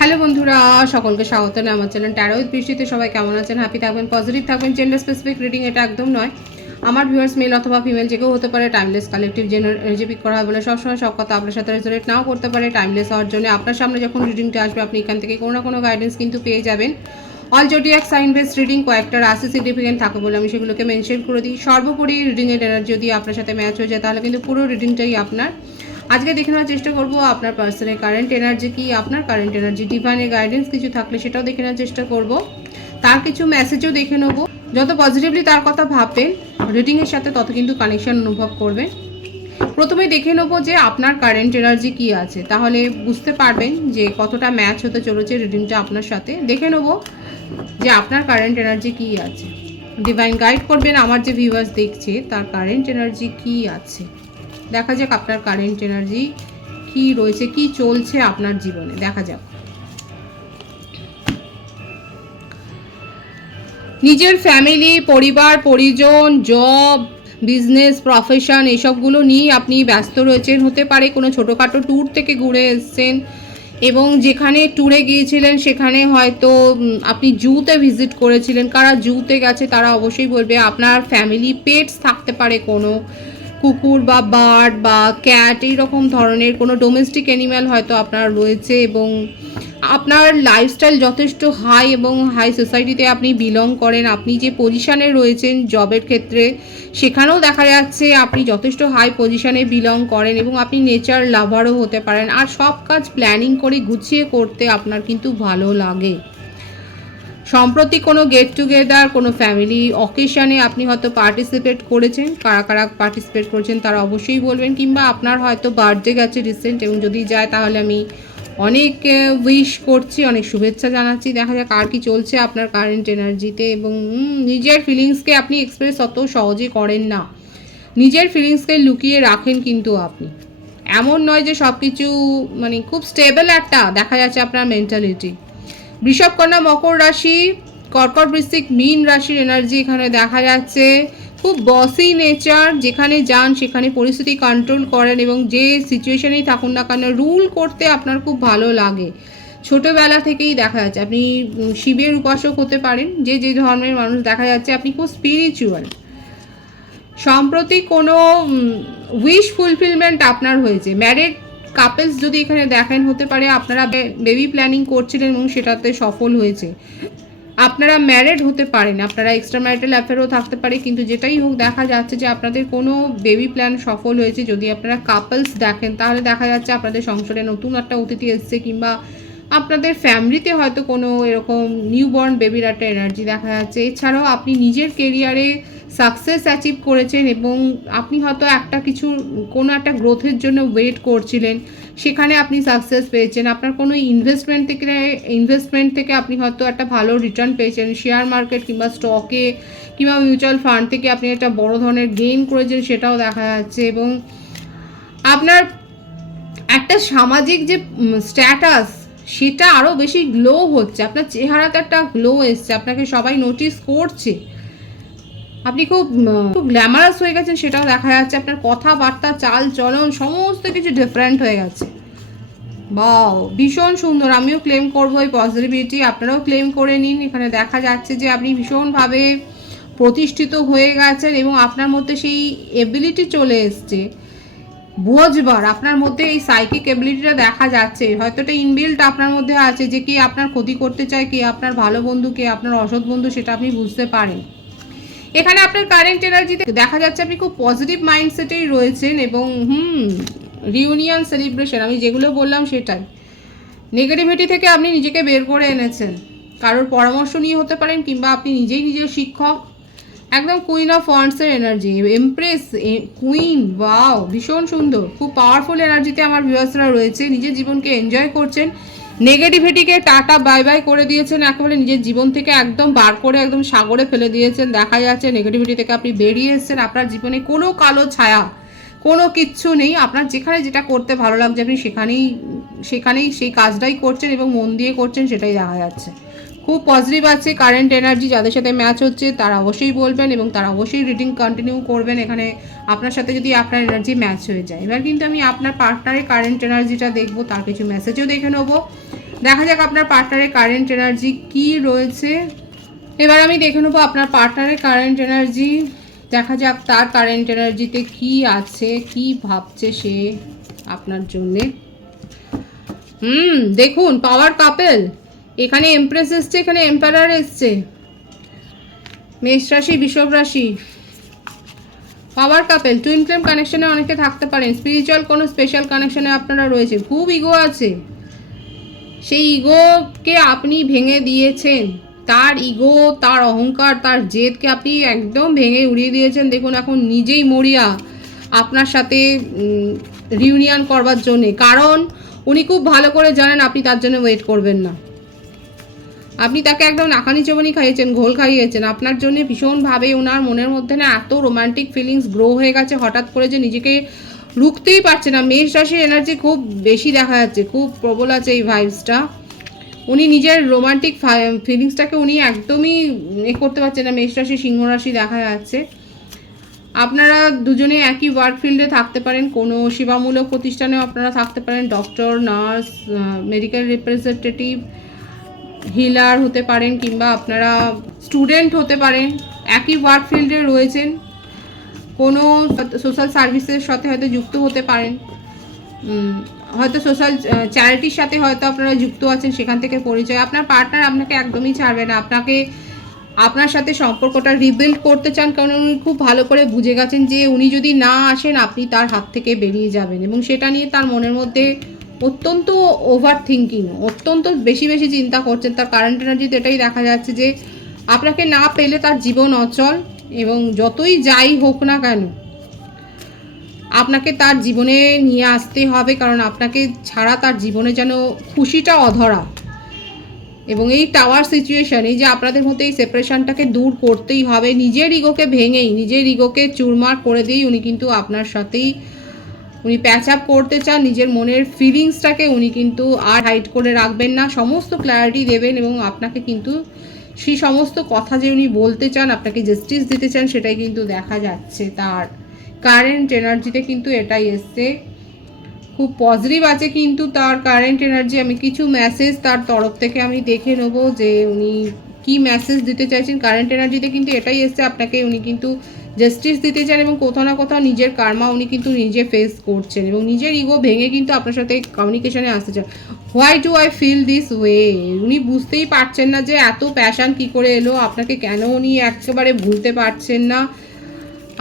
Hello বন্ধুরা, সকলকে স্বাগত না আমার চ্যানেল ট্যারো বৃষ্টিতে সবাই কেমন আছেন? হ্যাপি থাকবেন পজিটিভ থাকবেন। জেন্ডার স্পেসিফিক রিডিং এটা একদম নয়। আমার ভিউয়ার্স মেল অথবা ফিমেল যে কেউ হতে পারে টাইমলেস কালেকটিভ এনার্জি পিক করা হয় বলে সবসময় সব কথা আপনার সাথে রেজোনেট নাও করতে পারে। টাইমলেস হওয়ার জন্য আপনার সামনে যখন রিডিংটা আসবে, আপনি এখান থেকে কোনো না কোনো গাইডেন্স কিন্তু পেয়ে যাবেন। All zodiac sign base reading কয়েকটা রাশি সিগনিফিকেন্ট থাকে বলে আমি সেগুলোকে মেনশন করে দিই। সর্বোপরি রিডিংয়ের এনার্জি যদি আপনার সাথে ম্যাচ হয়ে যায়, তাহলে কিন্তু পুরো রিডিংটাই আপনার আজকে দেখে নেওয়ার চেষ্টা করব আপনার পার্সনের কারেন্ট এনার্জি কি, আপনার কারেন্ট এনার্জি ডিভাইনের গাইডেন্স কিছু থাকলে সেটাও দেখে নেওয়ার চেষ্টা করব। তার কিছু মেসেজও দেখে নেব। যত পজিটিভলি তার কথা ভাববেন রিডিংয়ের সাথে তত কিন্তু কানেকশন অনুভব করবেন। প্রথমে দেখে নেব যে আপনার কারেন্ট এনার্জি কি আছে। তাহলে বুঝতে পারবেন যে কতটা ম্যাচ হতে চলেছে রিডিংটা আপনার সাথে। দেখে নেব যে আপনার কারেন্ট এনার্জি কি আছে। ডিভাইন গাইড করবেন আমার যে ভিউয়ার্স দেখছে, তার কারেন্ট এনার্জি কি আছে। দেখা যাক আপনার কারেন্ট এনার্জি কি রয়েছে, কি চলছে আপনার জীবনে, দেখা যাক। নিজের ফ্যামিলি পরিবার, পরিজন জব বিজনেস প্রফেশন এসবগুলো নিয়ে আপনি ব্যস্ত রয়েছেন। হতে পারে কোনো ছোটোখাটো ট্যুর থেকে ঘুরে এসছেন এবং যেখানে ট্যুরে গিয়েছিলেন, সেখানে হয়তো আপনি জুতে ভিজিট করেছিলেন। কারা জুতে গেছে, তারা অবশ্যই বলবে আপনার ফ্যামিলি পেটস থাকতে পারে কোনো। কুকুর বা বার্ড বা ক্যাট এইরকম ধরনের কোনো ডোমেস্টিক অ্যানিম্যাল হয়তো আপনার রয়েছে এবং আপনার লাইফস্টাইল যথেষ্ট হাই এবং হাই সোসাইটিতে আপনি বিলং করেন, আপনি যে পজিশানে রয়েছেন জবের ক্ষেত্রে, সেখানেও দেখা যাচ্ছে আপনি যথেষ্ট হাই পজিশানে বিলং করেন এবং আপনি নেচার লাভারও হতে পারেন। আর সব কাজ প্ল্যানিং করে গুছিয়ে করতে আপনার কিন্তু ভালো লাগে। সম্প্রতি কোনো গেট টুগেদার কোনো ফ্যামিলি অকেশনে আপনি হয়তো পার্টিসিপেট করেছেন, কারা কারা পার্টিসিপেট করেছেন তারা অবশ্যই বলবেন, কিংবা আপনার হয়তো বার্থডে গেছে রিসেন্ট এবং যদি যায় তাহলে আমি অনেক উইশ করছি, অনেক শুভেচ্ছা জানাচ্ছি। দেখা যাক আর কি চলছে আপনার কারেন্ট এনার্জিতে এবং নিজের ফিলিংসকে আপনি এক্সপ্রেস অত সহজে করেন না। নিজের ফিলিংসকে লুকিয়ে রাখেন কিন্তু আপনি। এমন নয় যে সব কিছু মানে খুব স্টেবল একটা দেখা যাচ্ছে আপনার মেন্টালিটি বৃষভ কন্যা মকর রাশি, কর্কট বৃশ্চিক মীন রাশির এনার্জি এখানে দেখা যাচ্ছে। খুব বসি নেচার যেখানে যান সেখানে পরিস্থিতি কন্ট্রোল করেন এবং যে সিচুয়েশনেই থাকুন না কেন রুল করতে আপনার খুব ভালো লাগে। ছোটোবেলা থেকেই দেখা যাচ্ছে, আপনি শিবের উপাসক হতে পারেন, যে যে ধর্মের মানুষ দেখা যাচ্ছে, আপনি খুব স্পিরিচুয়াল সম্প্রতি কোনো উইশ ফুলফিলমেন্ট আপনার হয়েছে ম্যারেড কাপলস যদি এখানে দেখেন হতে পারে আপনারা বেবি প্ল্যানিং করছিলেন এবং সেটাতে সফল হয়েছে। আপনারা ম্যারেড হতে পারেন, আপনারা এক্সট্রা ম্যারিটাল অ্যাফেয়ারও থাকতে পারে, কিন্তু যেটাই হোক দেখা যাচ্ছে যে আপনাদের কোনো বেবি প্ল্যান সফল হয়েছে। যদি আপনারা কাপলস দেখেন, তাহলে দেখা যাচ্ছে আপনাদের সংসারে নতুন একটা অতিথি এসছে কিংবা আপনাদের ফ্যামিলিতে হয়তো কোনো এরকম নিউবর্ন বেবির একটা এনার্জি দেখা যাচ্ছে। এছাড়াও আপনি নিজের কেরিয়ারে সাকসেস অ্যাচিভ করেছেন এবং আপনি হয়তো একটা কিছু, কোনো একটা গ্রোথের জন্য ওয়েট করছিলেন, সেখানে আপনি সাকসেস পেয়েছেন। আপনার কোনো ইনভেস্টমেন্ট থেকে ইনভেস্টমেন্ট থেকে আপনি হয়তো একটা ভালো রিটার্ন পেয়েছেন। শেয়ার মার্কেট কিংবা স্টকে কিংবা মিউচুয়াল ফান্ড থেকে আপনি একটা বড় ধরনের গেইন করেছেন সেটাও দেখা যাচ্ছে এবং আপনার একটা সামাজিক যে স্ট্যাটাস সেটা আরও বেশি গ্লো হচ্ছে। আপনার চেহারাতে একটা গ্লো এসছে। আপনাকে সবাই নোটিস করছে। আপনি খুব খুব গ্ল্যামারাস হয়ে গেছেন, সেটাও দেখা যাচ্ছে। আপনার কথাবার্তা, চাল চলন, সমস্ত কিছু ডিফারেন্ট হয়ে গেছে। বাও ভীষণ সুন্দর। আমিও ক্লেম করব এই পজিটিভিটি আপনারাও ক্লেম করে নিন। এখানে দেখা যাচ্ছে যে আপনি ভীষণভাবে প্রতিষ্ঠিত হয়ে গেছেন এবং আপনার মধ্যে সেই এবিলিটি চলে এসছে। বোঝবার, আপনার মধ্যে এই সাইকিক এবিলিটিটা দেখা যাচ্ছে। হয়তো এটা ইনবিল্ট আপনার মধ্যে আছে যে কে আপনার ক্ষতি করতে চায়, কে আপনার ভালো বন্ধু, কে আপনার অসৎ বন্ধু, সেটা আপনি বুঝতে পারেন। এখানে আপনার কারেন্ট এনার্জিতে দেখা যাচ্ছে আপনি খুব পজিটিভ মাইন্ডসেটেই রয়েছেন এবং, হুম রিউনিয়ন সেলিব্রেশন আমি যেগুলো বললাম সেটাই। নেগেটিভিটি থেকে আপনি নিজেকে বের করে এনেছেন। কারোর পরামর্শ নিয়ে হতে পারেন কিংবা আপনি নিজেই নিজের শিক্ষক। একদম কুইন অফ ওয়ান্ডসের এনার্জি এমপ্রেস কুইন ওয়াও ভীষণ সুন্দর। খুব পাওয়ারফুল এনার্জিতে আমার ভিউয়ার্সরা রয়েছে, নিজের জীবনকে এনজয় করছেন। নেগেটিভিটিকে টাটা বাই বাই করে দিয়েছেন। একেবারে নিজের জীবন থেকে একদম বার করে একদম সাগরে ফেলে দিয়েছেন। দেখা যাচ্ছে নেগেটিভিটি থেকে আপনি বেরিয়ে এসছেন। আপনার জীবনে কোনো কালো ছায়া, কোনো কিচ্ছু নেই। আপনার যেখানে যেটা করতে ভালো লাগছে, আপনি সেখানেই সেখানেই সেই কাজটাই করছেন এবং মন দিয়ে করছেন, সেটাই দেখা যাচ্ছে। খুব পজিটিভ আছে কারেন্ট এনার্জি যাদের সাথে ম্যাচ হচ্ছে, তারা অবশ্যই বলবেন এবং তারা অবশ্যই রিডিং কন্টিনিউ করবেন। এখানে আপনার সাথে যদি আপনার এনার্জি ম্যাচ হয়ে যায়। এবার কিন্তু আমি আপনার পার্টনারের কারেন্ট এনার্জিটা দেখব, তার কিছু মেসেজও দেখে নেব। দেখা যাক আপনার পার্টনারের কারেন্ট এনার্জি কি রয়েছে। এবার আমি দেখে নেব আপনার পার্টনারের কারেন্ট এনার্জি দেখা যাক তার কারেন্ট এনার্জিতে কি আছে, কি ভাবছে সে আপনার জন্যে। হুম, দেখুন পাওয়ার কাপেল এখানে এমপ্রেস এসছে, এখানে এম্পায়ার এসছে। মেষ রাশি বিষব রাশি। পাওয়ার কাপেল টুইন ফ্লেম কানেকশনে অনেকে থাকতে পারেন। স্পিরিচুয়াল কোনো স্পেশাল কানেকশনে আপনারা রয়েছে। খুব ইগো আছে। সেই ইগোকে আপনি ভেঙে দিয়েছেন। তার ইগো তার অহংকার, তার জেদকে আপনি একদম ভেঙে উড়িয়ে দিয়েছেন। দেখুন এখন নিজেই মরিয়া আপনার সাথে রিউনিয়ন করবার জন্যে। কারণ, উনি খুব ভালো করে জানেন, আপনি তার জন্য ওয়েট করবেন না। আপনি তাকে একদম নাকানি চবনি খাইয়েছেন, ঘোল খাইয়েছেন। আপনার জন্য ভীষণভাবে ওনার মনের মধ্যে না এত রোমান্টিক ফিলিংস গ্রো হয়ে গেছে, হঠাৎ করে যে নিজেকে রুখতেই পারছে না। মেষ রাশির এনার্জি খুব বেশি দেখা যাচ্ছে, খুব প্রবল আছে এই ভাইবসটা উনি নিজের রোমান্টিক ফিলিংসটাকে উনি একদমই এ করতে পারছেন না, মেষ রাশি, সিংহ রাশি দেখা যাচ্ছে। আপনারা দুজনে একই ওয়ার্ক ফিল্ডে থাকতে পারেন, কোনো সেবামূলক প্রতিষ্ঠানেও আপনারা থাকতে পারেন doctor nurse medical representative healer হতে পারেন কিংবা আপনারা স্টুডেন্ট হতে পারেন, একই ওয়ার্ক ফিল্ডে রয়েছেন, কোনো সোশ্যাল সার্ভিসের সাথে হয়তো যুক্ত হতে পারেন। হয়তো সোশ্যাল চ্যারিটির সাথে হয়তো আপনারা যুক্ত আছেন সেখান থেকে পরিচয়। আপনার পার্টনার আপনাকে একদমই ছাড়বে না। আপনাকে আপনার সাথে সম্পর্কটা রিবিল্ড করতে চান, কারণ উনি খুব ভালো করে বুঝে গেছেন যে উনি যদি না আসেন, আপনি তার হাত থেকে বেরিয়ে যাবেন এবং সেটা নিয়ে তার মনের মধ্যে অত্যন্ত ওভার থিঙ্কিং অত্যন্ত বেশি বেশি চিন্তা করছেন। তার কারেন্ট এনার্জিতে এটাই দেখা যাচ্ছে যে, আপনাকে না পেলে তার জীবন অচল এবং যতই যাই হোক না কেন, আপনাকে তার জীবনে নিয়ে আসতে হবে কারণ আপনাকে ছাড়া তার জীবনে যেন খুশিটা অধরা। এবং এই টাওয়ার সিচুয়েশন এই যে আপনাদের মধ্যে এই সেপারেশনটাকে দূর করতেই হবে, নিজের ইগোকে ভেঙেই, নিজের ইগোকে চুরমার করে দিয়েই উনি কিন্তু আপনার সাথেই উনি প্যাচ আপ করতে চান, নিজের মনের ফিলিংসটাকে উনি কিন্তু আর হাইড করে রাখবেন না। সমস্ত ক্ল্যারিটি দেবেন এবং আপনাকে কিন্তু সেই সমস্ত কথা যে উনি বলতে চান, আপনাকে জাস্টিস দিতে চান, সেটাই কিন্তু দেখা যাচ্ছে তার। কারেন্ট এনার্জিতে কিন্তু এটাই এসছে। খুব পজিটিভ আছে কিন্তু তার কারেন্ট এনার্জি আমি কিছু মেসেজ তার তরফ থেকে আমি দেখে নেব যে উনি কি মেসেজ দিতে চাইছেন। কারেন্ট এনার্জিতে কিন্তু এটাই এসছে। আপনাকে উনি কিন্তু জাস্টিস দিতে চান এবং কোথাও না কোথাও নিজের কার্মা উনি কিন্তু নিজে ফেস করছেন এবং নিজের ইগো ভেঙে কিন্তু আপনার সাথে কমিউনিকেশনে আসতে চান। Why do I feel this way উনি বুঝতেই পারছেন না যে এত প্যাশান কি করে এলো, আপনাকে কেন উনি একেবারে ভুলতে পারছেন না?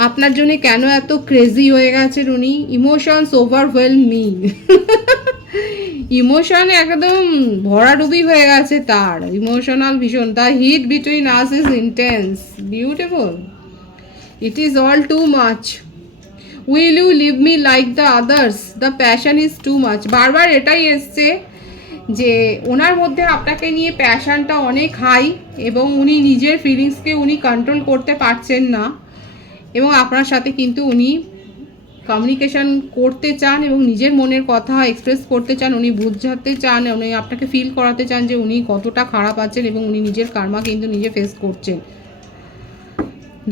আপনার জন্য কেন এত ক্রেজি হয়ে গেছেন উনি? ইমোশনস ওভারওয়েল মি ইমোশন একদম ভরাডুবি হয়ে গেছে তার। ইমোশনাল ভীষণ। The heat between us is intense beautiful it is all too much will you leave me like the others the passion is too much বারবার এটাই এসছে যে ওনার মধ্যে আপনাকে নিয়ে প্যাশনটা অনেক হাই এবং উনি নিজের ফিলিংসকে উনি কন্ট্রোল করতে পারছেন না এবং আপনার সাথে কিন্তু উনি কমিউনিকেশন করতে চান এবং নিজের মনের কথা এক্সপ্রেস করতে চান, উনি বুঝাতে চান, উনি আপনাকে ফিল করাতে চান যে উনি কতটা খারাপ আছেন এবং উনি নিজের কার্মা কিন্তু নিজে ফেস করছেন।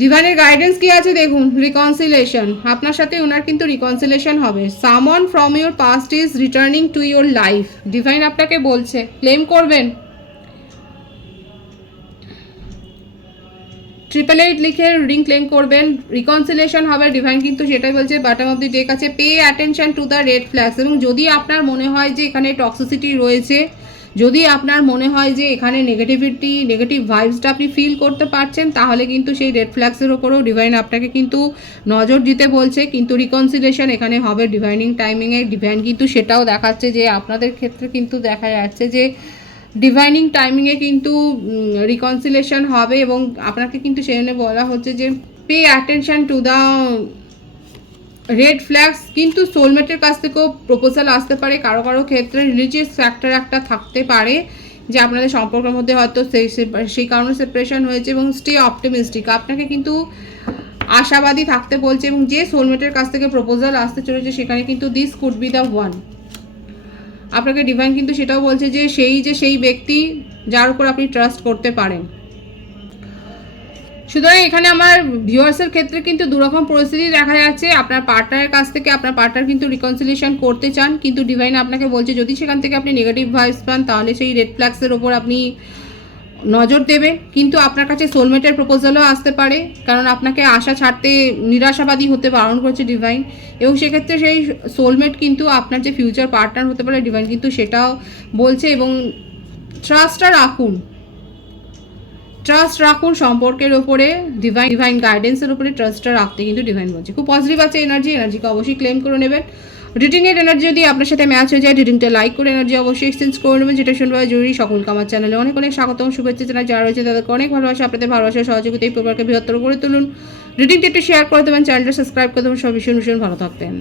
ডিভাইনের গাইডেন্স কি আছে দেখুন রিকনসিলেশন আপনার সাথে ওনার কিন্তু রিকনসিলেশন হবে। Someone from your past is returning to your life divine আপনাকে বলছে ক্লেম করবেন। ট্রিপল এইট লিখে রিং ক্লেম করবেন। রিকনসিলেশন হবে ডিভাইন কিন্তু সেটাই বলছে বাটম অফ দি ডেক আছে। Pay attention to the red flags এবং যদি আপনার মনে হয় যে এখানে টক্সিসিটি রয়েছে যদি আপনার মনে হয় যে এখানে নেগেটিভিটি নেগেটিভ ভাইবসটা আপনি ফিল করতে পারছেন, তাহলে কিন্তু সেই রেড ফ্ল্যাগসের ওপরেও ডিভাইন আপনাকে কিন্তু নজর দিতে বলছে। কিন্তু রিকনসিলেশন এখানে হবে ডিভাইনিং টাইমিংয়ে ডিভাইন কিন্তু সেটাও দেখাচ্ছে যে আপনাদের ক্ষেত্রে কিন্তু দেখা যাচ্ছে যে ডিভাইনিং টাইমিংয়ে কিন্তু রিকনসিলেশন হবে এবং আপনাকে কিন্তু সেখানে বলা হচ্ছে যে pay attention to the red flags কিন্তু সোলমেটের কাছ থেকেও প্রপোজাল আসতে পারে। কারও কারও ক্ষেত্রে রিলিজিয়াস ফ্যাক্টর একটা থাকতে পারে, যে আপনাদের সম্পর্কের মধ্যে হয়তো সেই সেই- কারণে সেপারেশন হয়েছে এবং স্টে অপটিমিস্টিক আপনাকে কিন্তু আশাবাদী থাকতে বলছে এবং যে সোলমেটের কাছ থেকে প্রপোজাল আসতে চলেছে, সেখানে কিন্তু this could be the one আপনাকে ডিভাইন কিন্তু সেটাও বলছে যে সেই যে সেই ব্যক্তি যার উপর আপনি ট্রাস্ট করতে পারেন। সুতরাং এখানে আমার ভিউয়ার্সের ক্ষেত্রে কিন্তু দুরকম পরিস্থিতি দেখা যাচ্ছে। আপনার পার্টনারের কাছ থেকে আপনার পার্টনার কিন্তু রিকনসিলিয়েশন করতে চান, কিন্তু ডিভাইন আপনাকে বলছে, যদি সেখান থেকে আপনি নেগেটিভ ভাইবস পান, তাহলে সেই রেড ফ্ল্যাক্সের ওপর আপনি নজর দেবে। কিন্তু আপনার কাছে সোলমেটের প্রপোজালও আসতে পারে, কারণ আপনাকে আশা ছাড়তে নিরাশাবাদী হতে বারণ করছে ডিভাইন এবং সেক্ষেত্রে সেই সোলমেট কিন্তু আপনার যে ফিউচার পার্টনার হতে পারে ডিভাইন কিন্তু সেটাও বলছে এবং ট্রাস্টটা রাখুন। ট্রাস্ট রাখুন সম্পর্কের ওপরে ডিভাইন ডিভাইন গাইডেন্সের উপরে ট্রাস্টটা রাখতে কিন্তু ডিভাইন বলছে। খুব পজিটিভ আছে এনার্জি এনার্জিকে অবশ্যই ক্লেম করে নেবেন। রিডিংয়ের এনার্জি যদি আপনার সাথে ম্যাচ হয়ে যায় রিডিংটা লাইক করে এনার্জি অবশ্যই এক্সচেঞ্জ করে নেবেন, যেটা শুনবে জরুরি। সকলকে আমার চ্যানেলে অনেক অনেক স্বাগতম, শুভেচ্ছা জানাই। যারা রয়েছে তাদেরকে অনেক ভালোবাসা, আপনাদের ভালোবাসা, সহযোগিতা এই পরিবারকে বৃহত্তর করে তুলুন। রিডিংটা একটু শেয়ার করে দেবেন চ্যানেলটা সাবস্ক্রাইব করে দেবেন। সব ভীষণ ভীষণ ভালো থাকবেন।